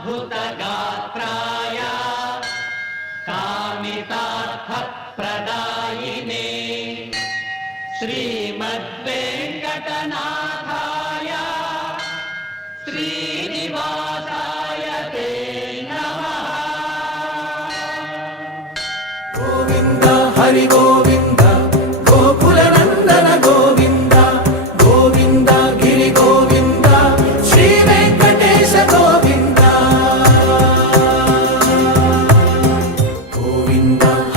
अद्भुतगात्राय कामितार्थप्रदायिने श्रीमद्वेङ्कटनाथाय श्रीनिवासाय ते नमः गोविन्द हरिगोविन्द